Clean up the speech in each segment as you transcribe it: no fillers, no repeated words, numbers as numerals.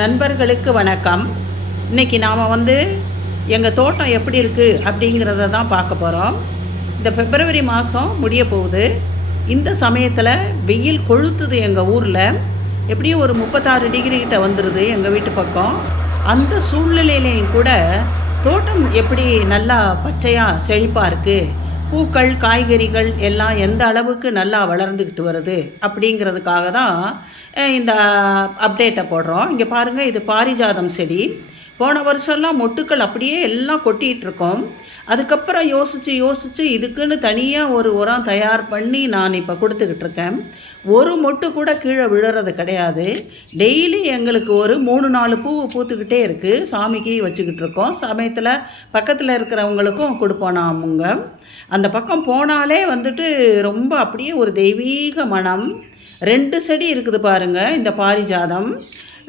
நண்பர்களுக்கு வணக்கம். இன்றைக்கி நாம் எங்கள் தோட்டம் எப்படி இருக்குது அப்படிங்கிறத தான் பார்க்க போகிறோம். இந்த பிப்ரவரி மாதம் முடிய போகுது. இந்த சமயத்தில் வெயில் கொளுத்துது. எங்கள் ஊரில் எப்படியும் ஒரு 36 டிகிரி கிட்ட வந்துடுது எங்கள் வீட்டு பக்கம். அந்த சூழ்நிலையிலையும் கூட தோட்டம் எப்படி நல்லா பச்சையாக செழிப்பாக இருக்குது, பூக்கள் காய்கறிகள் எல்லாம் எந்த அளவுக்கு நல்லா வளர்ந்துக்கிட்டு வருது அப்படிங்கிறதுக்காக தான் இந்த அப்டேட்டை போடுறோம். இங்கே பாருங்கள், இது பாரிஜாதம் செடி. போன வருஷம்லாம் மொட்டுக்கள் அப்படியே எல்லாம் கொட்டிகிட்ருக்கோம். அதுக்கப்புறம் யோசித்து இதுக்குன்னு தனியாக ஒரு உரம் தயார் பண்ணி நான் இப்போ கொடுத்துக்கிட்டு இருக்கேன். ஒரு மொட்டு கூட கீழே விழுறது கிடையாது. டெய்லி எங்களுக்கு ஒரு 3-4 பூ பூத்துக்கிட்டே இருக்குது. சாமிக்கு வச்சுக்கிட்டு இருக்கோம். சமயத்தில் பக்கத்தில் இருக்கிறவங்களுக்கும் கொடுப்போம். நாமுங்க அந்த பக்கம் போனாலே ரொம்ப அப்படியே ஒரு தெய்வீக மனம். 2 செடி இருக்குது பாருங்கள். இந்த பாரிஜாதம்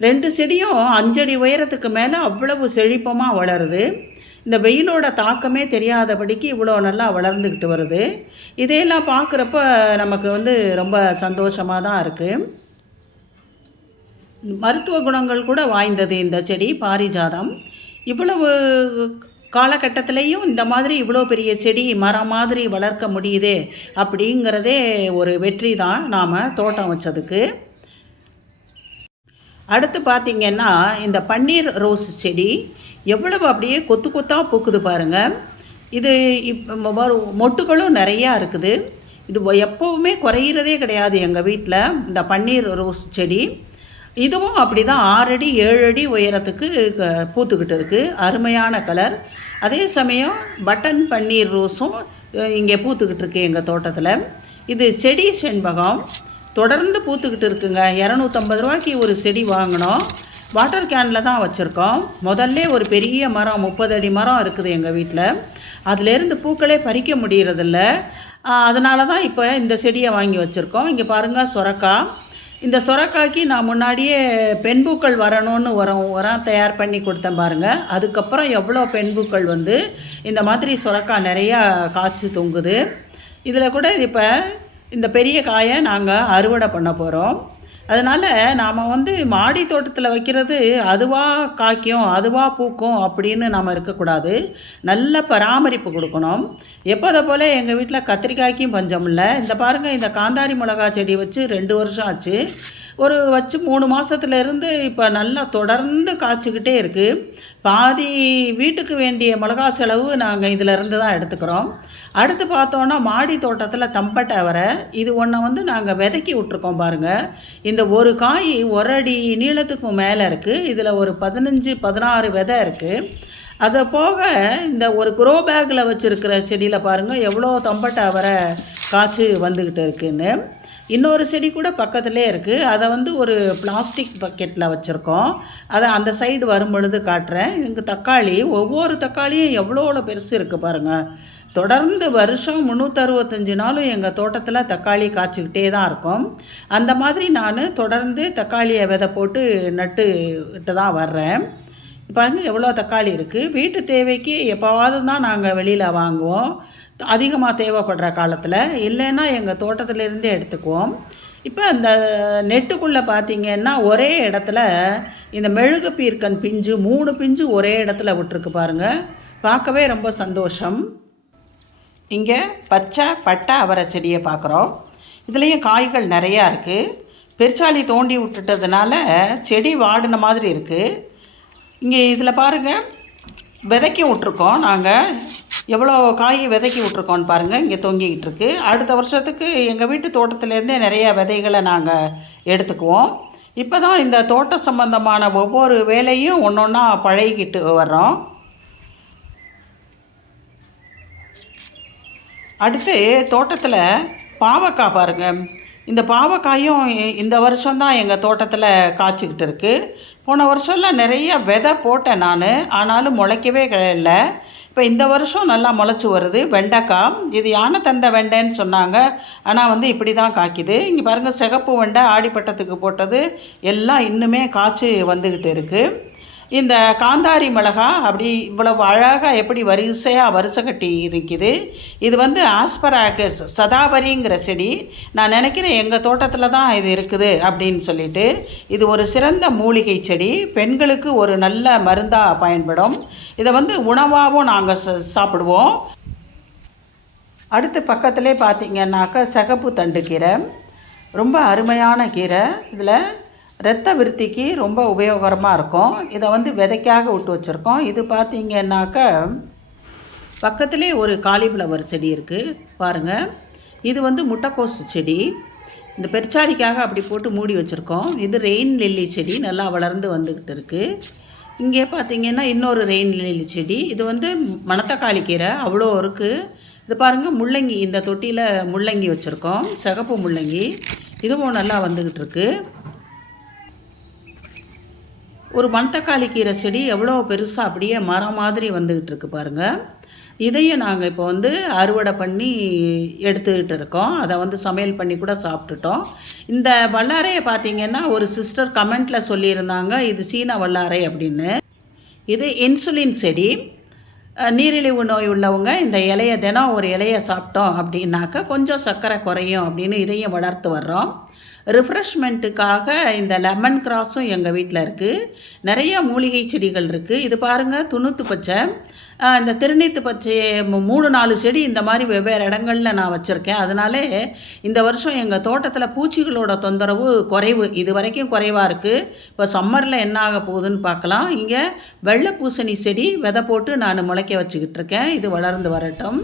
2 செடியும் 5 அடி உயரத்துக்கு மேலே அவ்வளவு செழிப்பமாக வளருது. இந்த வெயிலோட தாக்கமே தெரியாதபடிக்கு இவ்வளோ நல்லா வளர்ந்துக்கிட்டு வருது. இதையெல்லாம் பார்க்குறப்ப நமக்கு ரொம்ப சந்தோஷமாக தான் இருக்குது. மருத்துவ குணங்கள் கூட வாய்ந்தது இந்த செடி பாரிஜாதம். இவ்வளவு காலகட்டத்திலையும் இந்த மாதிரி இவ்வளோ பெரிய செடி மரம் மாதிரி வளர்க்க முடியுதே அப்படிங்கிறதே ஒரு வெற்றி தான் நாம் தோட்டம் வச்சதுக்கு. அடுத்து பார்த்திங்கன்னா, இந்த பன்னீர் ரோஸ் செடி எவ்வளவு அப்படியே கொத்து கொத்தாக பூக்குது பாருங்கள். இது மொட்டுகளும் நிறையா இருக்குது. இது எப்போவுமே குறையிறதே கிடையாது எங்கள் வீட்டில் இந்த பன்னீர் ரோஸ் செடி. இதுவும் அப்படி தான் 6 அடி 7 அடி உயரத்துக்கு பூத்துக்கிட்டு இருக்குது. அருமையான கலர். அதே சமயம் பட்டன் பன்னீர் ரோஸும் இங்கே பூத்துக்கிட்டு இருக்குது எங்கள் தோட்டத்தில். இது செடி செண்பகம் தொடர்ந்து பூத்துக்கிட்டு இருக்குங்க. 250 ரூபாய்க்கு ஒரு செடி வாங்கினோம். வாட்டர் கேனில் தான் வச்சுருக்கோம். முதல்ல ஒரு பெரிய மரம் 30 அடி மரம் இருக்குது எங்கள் வீட்டில். அதிலேருந்து பூக்களே பறிக்க முடியறதில்ல. அதனால தான் இப்போ இந்த செடியை வாங்கி வச்சுருக்கோம். இங்கே பாருங்கள், சொரக்காய். இந்த சொரக்காய்க்கு நான் முன்னாடியே பெண்பூக்கள் வரணும்னு உரம் தயார் பண்ணி கொடுத்தேன் பாருங்கள். அதுக்கப்புறம் எவ்வளோ பெண்பூக்கள் இந்த மாதிரி சொரக்காய் நிறையா காய்ச்சி தொங்குது. இதில் கூட இப்போ இந்த பெரிய காயை நாங்கள் அறுவடை பண்ண போகிறோம். அதனால் நாம் மாடி தோட்டத்தில் வைக்கிறது அதுவாக காய்க்கும் அதுவாக பூக்கும் அப்படின்னு நாம் இருக்கக்கூடாது. நல்ல பராமரிப்பு கொடுக்கணும். எப்போதை போல் எங்கள் வீட்டில் கத்திரிக்காய்க்கும் பஞ்சம் இல்லை. இந்த பாருங்கள், இந்த காந்தாரி மிளகா செடி வச்சு 2 வருஷம் ஆச்சு. வச்சு 3 மாதத்துலேருந்து இப்போ நல்லா தொடர்ந்து காய்ச்சிக்கிட்டே இருக்குது. பாதி வீட்டுக்கு வேண்டிய மிளகா செலவு நாங்கள் இதிலேருந்து தான் எடுத்துக்கிறோம். அடுத்து பார்த்தோன்னா, மாடி தோட்டத்தில் தம்பட்டை அவரை இது ஒன்றை நாங்கள் விதைக்கி விட்ருக்கோம் பாருங்கள். இந்த ஒரு காய் 1 அடி நீளத்துக்கும் மேலே இருக்குது. இதில் ஒரு 15-16 விதை இருக்குது. அதை போக இந்த ஒரு க்ரோ பேக்கில் வச்சுருக்கிற செடியில் பாருங்கள் எவ்வளோ தம்பட்டை அவரை காய்ச்சி வந்துக்கிட்டு இருக்குதுன்னு. இன்னொரு செடி கூட பக்கத்துலேயே இருக்குது. அதை ஒரு பிளாஸ்டிக் பக்கெட்டில் வச்சுருக்கோம். அதை அந்த சைடு வரும் பொழுது காட்டுறேன். இங்கே தக்காளி, ஒவ்வொரு தக்காளியும் எவ்வளோ பெருசு இருக்குது பாருங்கள். தொடர்ந்து வருஷம் 365 நாளும் எங்கள் தோட்டத்தில் தக்காளி காய்ச்சிக்கிட்டே தான் இருக்கும். அந்த மாதிரி நான் தொடர்ந்து தக்காளியை விதை போட்டு நட்டுட்டு தான் வர்றேன். பாருங்கள் எவ்வளோ தக்காளி இருக்குது. வீட்டு தேவைக்கு எப்போவாவது தான் நாங்கள் வெளியில் வாங்குவோம், அதிகமாக தேவைப்படுற காலத்தில். இல்லைன்னா எங்கள் தோட்டத்திலேருந்தே எடுத்துக்குவோம். இப்போ அந்த நெட்டுக்குள்ளே பார்த்திங்கன்னா, ஒரே இடத்துல இந்த மெழுகு பீர்க்கன் பிஞ்சு 3 பிஞ்சு ஒரே இடத்துல விட்டுருக்கு பாருங்கள். பார்க்கவே ரொம்ப சந்தோஷம். இங்கே பச்சை பட்டை அவரை செடியை பார்க்குறோம். இதுலேயும் காய்கள் நிறையா இருக்குது. பெருச்சாளி தோண்டி விட்டுட்டதுனால செடி வாடின மாதிரி இருக்குது. இங்கே இதில் பாருங்கள், விதைக்கி விட்ருக்கோம். நாங்கள் எவ்வளோ காய் விதைக்கி விட்ருக்கோன்னு பாருங்கள். இங்கே தொங்கிக்கிட்டு இருக்குது. அடுத்த வருஷத்துக்கு எங்கள் வீட்டு தோட்டத்துலேருந்தே நிறைய விதைகளை நாங்கள் எடுத்துக்குவோம். இப்போ தான் இந்த தோட்ட சம்பந்தமான ஒவ்வொரு வேலையும் ஒன்றா பழகிக்கிட்டு வர்றோம். அடுத்து தோட்டத்தில் பாவக்காய் பாருங்கள். இந்த பாவக்காயும் இந்த வருஷம்தான் எங்கள் தோட்டத்தில் காய்ச்சிக்கிட்டு இருக்குது. போன வருஷம்லாம் நிறைய விதை போட்டேன் நான், ஆனாலும் முளைக்கவே இல்லை. இப்போ இந்த வருஷம் நல்லா முளைச்சி வருது. வெண்டைக்காய், இது யானை தந்த வெண்டைன்னு சொன்னாங்க, ஆனால் இப்படி தான் காய்க்குது. இங்கே பாருங்கள், சிகப்பு வெண்டை ஆடிப்பட்டத்துக்கு போட்டது எல்லாம் இன்னுமே காய்ச்சி வந்துக்கிட்டு இருக்குது. இந்த காந்தாரி மிளகா அப்படி இவ்வளவு அழகாக எப்படி வரிசையாக வரிசை கட்டி இருக்குது. இது வந்து ஆஸ்பராகஸ் சதாபரிங்கிற செடி. நான் நினைக்கிறேன் எங்கள் தோட்டத்தில் தான் இது இருக்குது அப்படின்னு சொல்லிட்டு. இது ஒரு சிறந்த மூலிகை செடி, பெண்களுக்கு ஒரு நல்ல மருந்தாக பயன்படும். இதை வந்து உணவாகவும் நாங்கள் சாப்பிடுவோம். அடுத்து பக்கத்திலே பார்த்திங்கன்னாக்கா சிகப்பு தண்டு கீரை, ரொம்ப அருமையான கீரை. இதில் இரத்த விருத்திக்கு ரொம்ப உபயோகரமாக இருக்கும். இதை வந்து விதைக்காக விட்டு வச்சுருக்கோம். இது பார்த்திங்கன்னாக்கா பக்கத்திலே ஒரு காலிஃப்ளவர் செடி இருக்குது பாருங்கள். இது வந்து முட்டைக்கோஸ் செடி. இந்த பெருச்சாடிக்காக அப்படி போட்டு மூடி வச்சுருக்கோம். இது ரெயின் லில்லி செடி, நல்லா வளர்ந்து வந்துக்கிட்டு இருக்குது. இங்கே பார்த்திங்கன்னா இன்னொரு ரெயின் லில்லி செடி. இது வந்து மணத்தக்காளி கீரை அவ்வளோ இருக்குது. இது பாருங்கள், முள்ளங்கி, இந்த தொட்டியில் முள்ளங்கி வச்சுருக்கோம், சிகப்பு முள்ளங்கி. இதுவும் நல்லா வந்துக்கிட்டு இருக்கு. ஒரு மணத்தக்காளி கீரை செடி எவ்வளோ பெருசாக அப்படியே மரம் மாதிரி வந்துக்கிட்டு இருக்கு பாருங்கள். இதையும் நாங்கள் இப்போ வந்து அறுவடை பண்ணி எடுத்துக்கிட்டு இருக்கோம். அதை வந்து சமையல் பண்ணி கூட சாப்பிட்டுட்டோம். இந்த வல்லாரையை பார்த்திங்கன்னா ஒரு சிஸ்டர் கமெண்ட்டில் சொல்லியிருந்தாங்க, இது சீன வல்லாரை அப்படின்னு. இது இன்சுலின் செடி. நீரிழிவு நோய் உள்ளவங்க இந்த இலையை தினம் ஒரு இலையை சாப்பிட்டோம் அப்படின்னாக்கா கொஞ்சம் சர்க்கரை குறையும் அப்படின்னு இதையும் வளர்த்து வர்றோம். ரிஃப்ரெஷ்மெண்ட்டுக்காக இந்த லெமன் கிராஸும் எங்கள் வீட்டில் இருக்குது. நிறைய மூலிகை செடிகள் இருக்குது. இது பாருங்கள், துணுத்து பச்சை, இந்த திருநீத்து பச்சையை 3-4 செடி இந்த மாதிரி வெவ்வேறு இடங்களில் நான் வச்சுருக்கேன். அதனாலே இந்த வருஷம் எங்கள் தோட்டத்தில் பூச்சிகளோட தொந்தரவு குறைவு, இது வரைக்கும் குறைவாக இருக்குது. இப்போ சம்மரில் என்ன ஆக போகுதுன்னு பார்க்கலாம். இங்கே வெள்ளை பூசணி செடி விதை போட்டு நான் முளைக்க வச்சுக்கிட்டு இருக்கேன். இது வளர்ந்து வரட்டும்.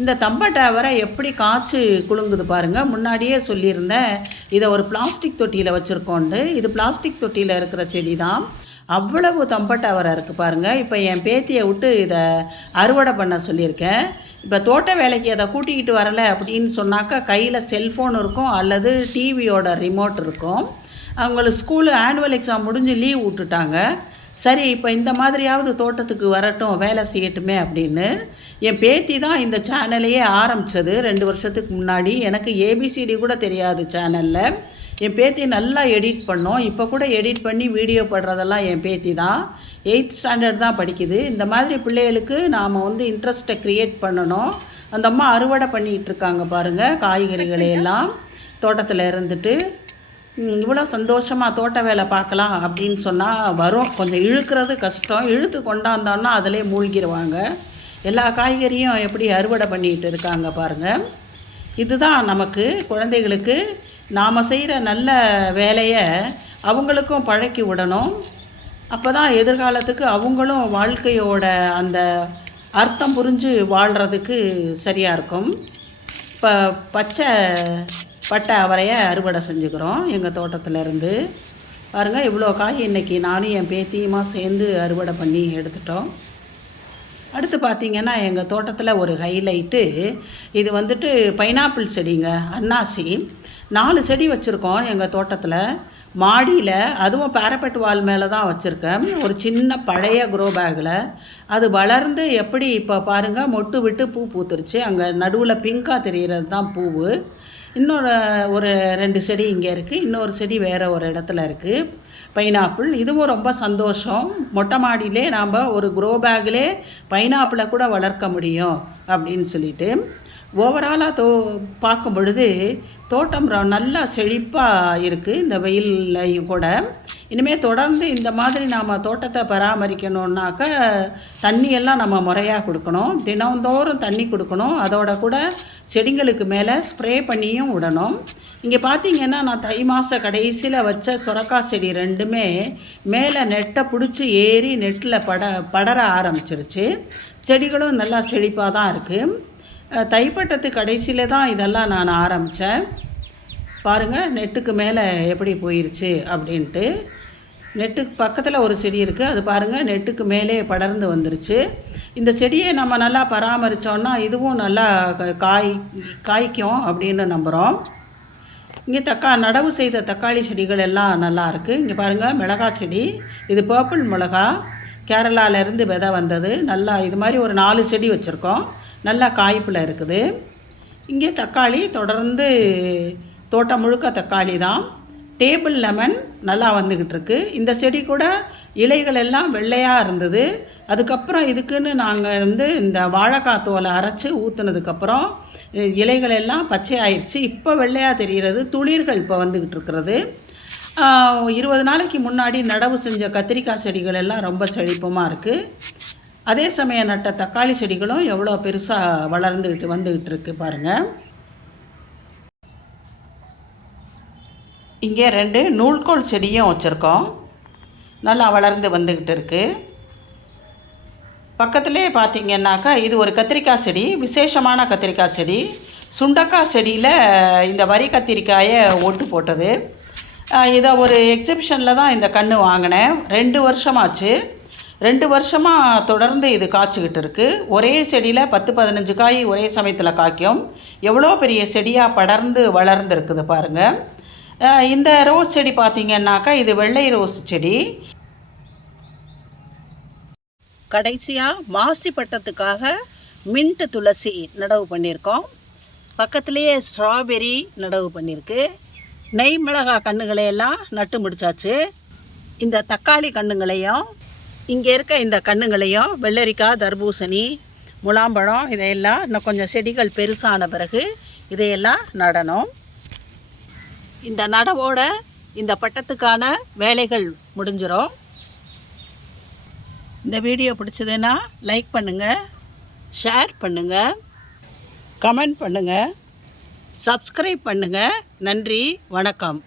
இந்த தம்பட்டை வரை எப்படி காய்ச்சி குலுங்குது பாருங்கள். முன்னாடியே சொல்லியிருந்தேன் இதை ஒரு பிளாஸ்டிக் தொட்டியில் வச்சுருக்கோண்டு. இது பிளாஸ்டிக் தொட்டியில் இருக்கிற செடி தான். அவ்வளவு தம்பட்டை வரை இருக்குது பாருங்கள். இப்போ என் பேத்தியை விட்டு இதை அறுவடை பண்ண சொல்லியிருக்கேன். இப்போ தோட்ட வேலைக்கு அதை கூட்டிக்கிட்டு வரலை அப்படின்னு சொன்னாக்கா கையில் செல்ஃபோன் இருக்கும் அல்லது டிவியோட ரிமோட் இருக்கும். அவங்களுக்கு ஸ்கூலு ஆனுவல் எக்ஸாம் முடிஞ்சு லீவ் விட்டுட்டாங்க. சரி, இப்போ இந்த மாதிரியாவது தோட்டத்துக்கு வரட்டும், வேலை செய்யட்டுமே அப்படின்னு. என் பேத்தி தான் இந்த சேனலையே ஆரம்பித்தது 2 வருஷத்துக்கு முன்னாடி. எனக்கு ஏபிசிடி கூட தெரியாது சேனலில். என் பேத்தி நல்லா எடிட் பண்ணோம். இப்போ கூட எடிட் பண்ணி வீடியோ போடுறதெல்லாம் என் பேத்தி தான். 8th ஸ்டாண்டர்ட் தான் படிக்குது. இந்த மாதிரி பிள்ளைகளுக்கு நாம் வந்து இன்ட்ரெஸ்ட்டை க்ரியேட் பண்ணணும். அந்த அம்மா அறுவடை பண்ணிகிட்டு இருக்காங்க பாருங்கள், காய்கறிகளையெல்லாம் தோட்டத்தில் இருந்துட்டு. இவ்வளோ சந்தோஷமாக தோட்ட வேலை பார்க்கலாம் அப்படின்னு சொன்னால் வரும். கொஞ்சம் இழுக்கிறது கஷ்டம். இழுத்து கொண்டாந்தோன்னா அதிலே மூழ்கிடுவாங்க. எல்லா காய்கறியும் எப்படி அறுவடை பண்ணிகிட்டு இருக்காங்க பாருங்கள். இதுதான் நமக்கு குழந்தைகளுக்கு நாம் செய்கிற நல்ல வேலையை அவங்களுக்கும் பழக்கி விடணும். அப்போ தான் எதிர்காலத்துக்கு அவங்களும் வாழ்க்கையோட அந்த அர்த்தம் புரிஞ்சு வாழ்கிறதுக்கு சரியாக இருக்கும். இப்போ பட்டை அவரையை அறுவடை செஞ்சுக்கிறோம் எங்கள் தோட்டத்தில் இருந்து. பாருங்கள், இவ்வளோ காய் இன்றைக்கி நானும் என் பேத்தியுமா சேர்ந்து அறுவடை பண்ணி எடுத்துட்டோம். அடுத்து பார்த்திங்கன்னா எங்கள் தோட்டத்தில் ஒரு ஹைலைட்டு, இது வந்துட்டு பைனாப்பிள் செடிங்க, அன்னாசி. 4 செடி வச்சுருக்கோம் எங்கள் தோட்டத்தில். மாடியில், அதுவும் பேரப்பெட் வால் மேலே தான் வச்சுருக்கேன், ஒரு சின்ன பழைய க்ரோ பேக்கில். அது வளர்ந்து எப்படி இப்போ பாருங்கள் மொட்டு விட்டு பூ பூத்துருச்சு. அங்கே நடுவில் பிங்காக தெரிகிறது தான் பூவு. இன்னொரு ஒரு 2 செடி இங்கே இருக்குது, இன்னொரு செடி வேறு ஒரு இடத்துல இருக்குது பைனாப்பிள். இதுவும் ரொம்ப சந்தோஷம். மொட்டை மாடியிலே நாம் ஒரு க்ரோ பேக்கிலே பைனாப்பிளை கூட வளர்க்க முடியும் அப்படின்னு சொல்லிட்டு. ஓவராலாக பார்க்கும் பொழுது தோட்டம் நல்லா செழிப்பாக இருக்குது இந்த வெயில்லையும் கூட. இனிமேல் தொடர்ந்து இந்த மாதிரி நாம் தோட்டத்தை பராமரிக்கணுன்னாக்கா தண்ணியெல்லாம் நம்ம முறையாக கொடுக்கணும். தினந்தோறும் தண்ணி கொடுக்கணும். அதோட கூட செடிங்களுக்கு மேலே ஸ்ப்ரே பண்ணியும் விடணும். இங்கே பார்த்திங்கன்னா நான் தை மாத கடைசியில் வச்ச சுரக்காய் செடி 2மே மேலே நெட்டை பிடிச்சி ஏறி நெட்டில் படர ஆரம்பிச்சிருச்சு. செடிகளும் நல்லா செழிப்பாக தான் இருக்குது. தைப்பட்டத்து கடைசியில் தான் இதெல்லாம் நான் ஆரம்பித்தேன். பாருங்கள், நெட்டுக்கு மேலே எப்படி போயிருச்சு அப்படின்ட்டு. நெட்டுக்கு பக்கத்தில் ஒரு செடி இருக்குது, அது பாருங்கள் நெட்டுக்கு மேலே படர்ந்து வந்துருச்சு. இந்த செடியை நம்ம நல்லா பராமரித்தோன்னா இதுவும் நல்லா காய்க்கும் அப்படின்னு நம்புகிறோம். இங்கே நடவு செய்த தக்காளி செடிகள் எல்லாம் நல்லா இருக்குது. இங்கே பாருங்கள் மிளகாய் செடி, இது பர்பிள் மிளகா, கேரளாவிலேருந்து விதை வந்தது. நல்லா இது மாதிரி ஒரு 4 செடி வச்சுருக்கோம், நல்லா காய்ப்பில் இருக்குது. இங்கே தக்காளி தொடர்ந்து தோட்டம் முழுக்க தக்காளி தான். டேபிள் லெமன் நல்லா வந்துக்கிட்டு இருக்கு. இந்த செடி கூட இலைகள் எல்லாம் வெள்ளையாக இருந்தது. அதுக்கப்புறம் இதுக்குன்னு நாங்கள் இந்த வாழைக்காய் தோலை அரைச்சி ஊற்றுனதுக்கப்புறம் இலைகள் எல்லாம் பச்சை ஆயிடுச்சு. இப்போ வெள்ளையாக தெரிகிறது. துளிர்கள் இப்போ வந்துக்கிட்டு இருக்கிறது. 20 நாளைக்கு முன்னாடி நடவு செஞ்ச கத்திரிக்காய் செடிகள் எல்லாம் ரொம்ப செழிப்பமாக இருக்குது. அதே சமயம் நட்ட தக்காளி செடிகளும் எவ்வளோ பெருசாக வந்துக்கிட்டு இருக்கு பாருங்கள். இங்கே 2 நூல்கோல் செடியும் வச்சுருக்கோம். நல்லா வளர்ந்து வந்துக்கிட்டு இருக்குது. பக்கத்துலேயே பார்த்திங்கன்னாக்கா இது ஒரு கத்திரிக்காய் செடி, விசேஷமான கத்திரிக்காய் செடி. சுண்டக்காய் செடியில் இந்த வரி கத்திரிக்காயை ஓட்டு போட்டது. இதை ஒரு எக்ஸிபிஷனில் தான் இந்த கன்று வாங்கினேன். 2 வருஷமாச்சு. 2 வருஷமாக தொடர்ந்து இது காய்ச்சிக்கிட்டு இருக்குது. ஒரே செடியில் 10-15 காய் ஒரே சமயத்தில் காய்க்கும். எவ்வளோ பெரிய செடியாக படர்ந்து வளர்ந்துருக்குது பாருங்கள். இந்த ரோஸ் செடி பார்த்திங்கன்னாக்கா இது வெள்ளை ரோஸ் செடி. கடைசியாக மாசி பட்டத்துக்காக மின்ட் துளசி நடவு பண்ணியிருக்கோம். பக்கத்துலேயே ஸ்ட்ராபெரி நடவு பண்ணியிருக்கு. நெய் மிளகாய் கன்றுகளையெல்லாம் நட்டு முடித்தாச்சு. இந்த தக்காளி கன்றுங்களையும் இங்கே இருக்க இந்த கன்றுங்களையும் வெள்ளரிக்காய், தர்பூசணி, முலாம்பழம் இதையெல்லாம் இன்னும் கொஞ்சம் செடிகள் பெருசான பிறகு இதையெல்லாம் நடணும். இந்த நடவோட இந்த பட்டத்துக்கான வேலைகள் முடிஞ்சிடும். இந்த வீடியோ பிடிச்சதுன்னா லைக் பண்ணுங்கள், ஷேர் பண்ணுங்கள், கமெண்ட் பண்ணுங்கள், சப்ஸ்கிரைப் பண்ணுங்கள். நன்றி, வணக்கம்.